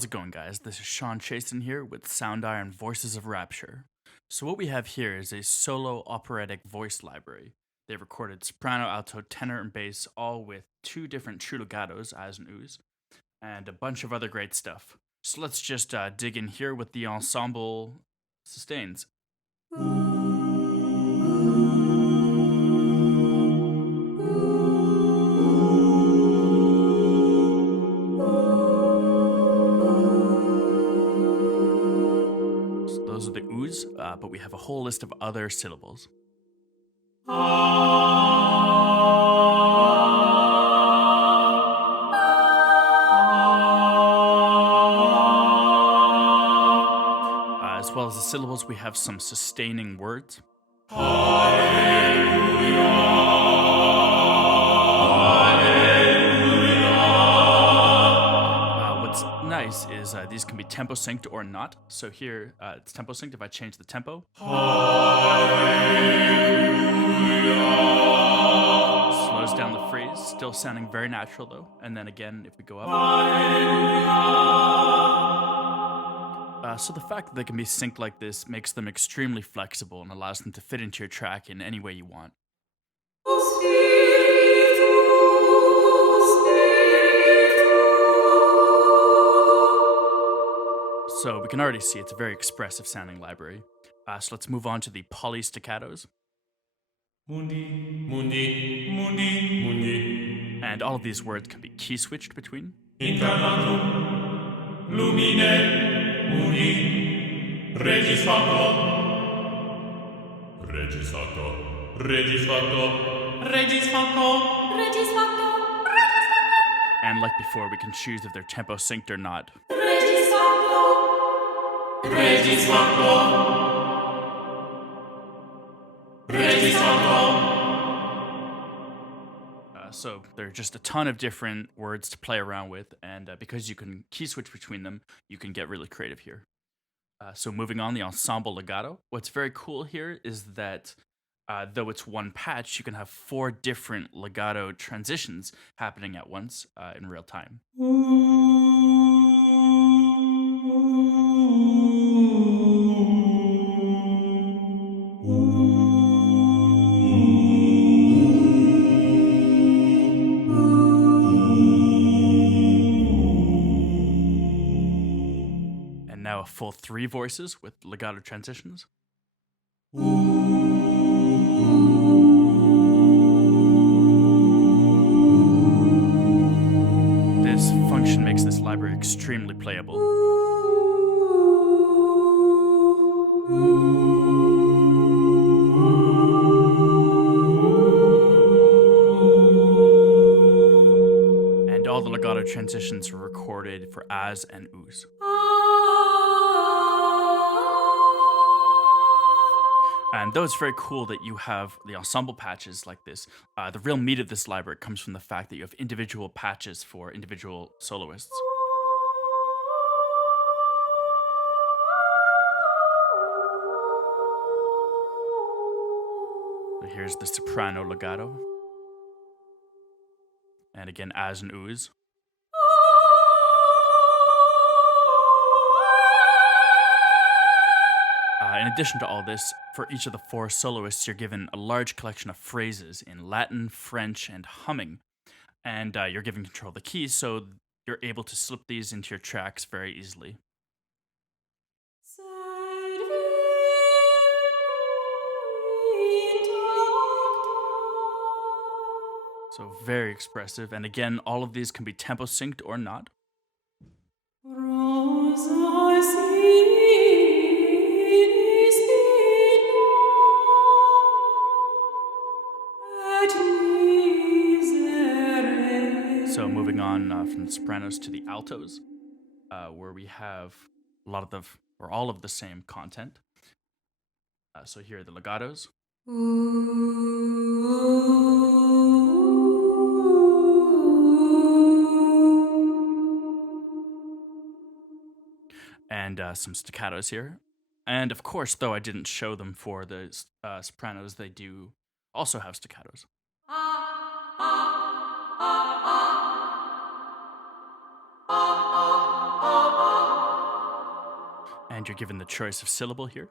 How's it going, guys? This is Shaun Chasin here with Soundiron Voices of Rapture. So what we have here is a solo operatic voice library. They've recorded soprano, alto, tenor, and bass, all with 2 different true legatos, as and oohs, and a bunch of other great stuff. So let's just dig in here with the ensemble sustains. Those are the oohs, but we have a whole list of other syllables. As well as the syllables, we have some sustaining words. What's nice is these can be tempo synced or not. So here it's tempo synced. If I change the tempo, slows down the phrase, still sounding very natural though. And then again, if we go up. So the fact that they can be synced like this makes them extremely flexible and allows them to fit into your track in any way you want. So we can already see it's a very expressive sounding library. So let's move on to the Paulista Kados. Mundi, mundi, mundi, mundi. And all of these words can be key switched between. Incarnatum, lumine, mundi, regis facto. Regis facto, regis facto, regis facto, regis facto, regis facto. And like before, we can choose if they're tempo synced or not. Regis facto, regis facto, regis facto. So there are just a ton of different words to play around with, and because you can key switch between them, you can get really creative here. So moving on, the Ensemble Legato. What's very cool here is that though it's one patch, you can have 4 different legato transitions happening at once in real time. And now a full 3 voices with legato transitions. This function makes this library extremely playable. And all the legato transitions are recorded for as and oohs. And though it's very cool that you have the ensemble patches like this, the real meat of this library comes from the fact that you have individual patches for individual soloists. So here's the soprano legato. And again, as and oohs. In addition to all this, for each of the 4 soloists, you're given a large collection of phrases in Latin, French, and humming. And you're given control of the keys, so you're able to slip these into your tracks very easily. So very expressive. And again, all of these can be tempo synced or not. So moving on from the sopranos to the altos, where we have a lot of all of the same content. So here are the legatos. And some staccatos here. And of course, though I didn't show them for the sopranos, they do also have staccatos. And you're given the choice of syllable here.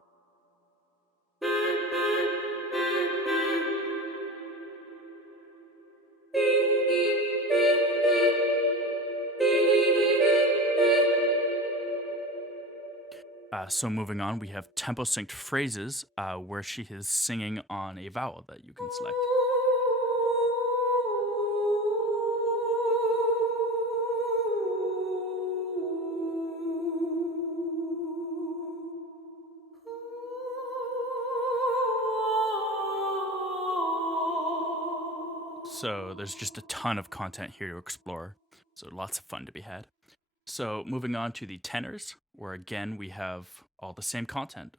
So moving on, we have tempo synced phrases where she is singing on a vowel that you can select. So there's just a ton of content here to explore. So lots of fun to be had. So moving on to the tenors, where again we have all the same content.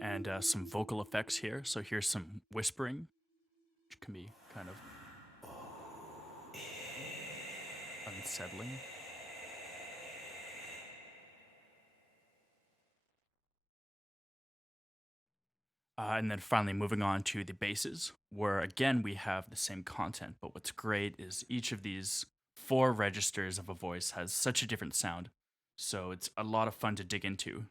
And some vocal effects here. So here's some whispering, which can be kind of unsettling. And then finally moving on to the basses, where again we have the same content, but what's great is each of these 4 registers of a voice has such a different sound. So it's a lot of fun to dig into.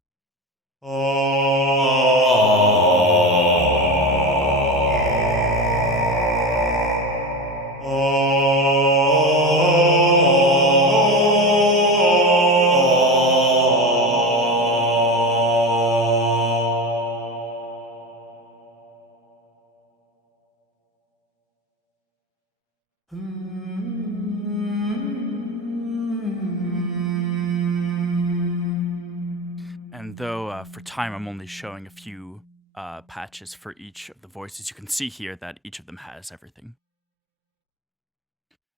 And though for time I'm only showing a few patches for each of the voices, you can see here that each of them has everything.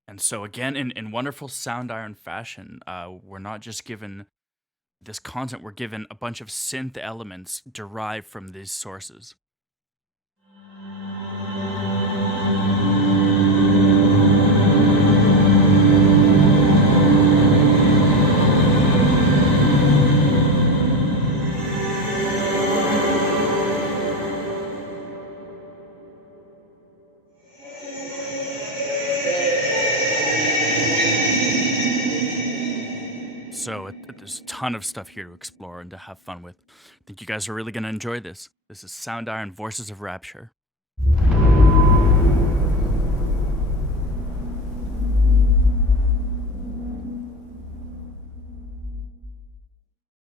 And so again, in wonderful Soundiron fashion, we're not just given this content, we're given a bunch of synth elements derived from these sources. So there's a ton of stuff here to explore and to have fun with. I think you guys are really going to enjoy this. This is Soundiron Voices of Rapture.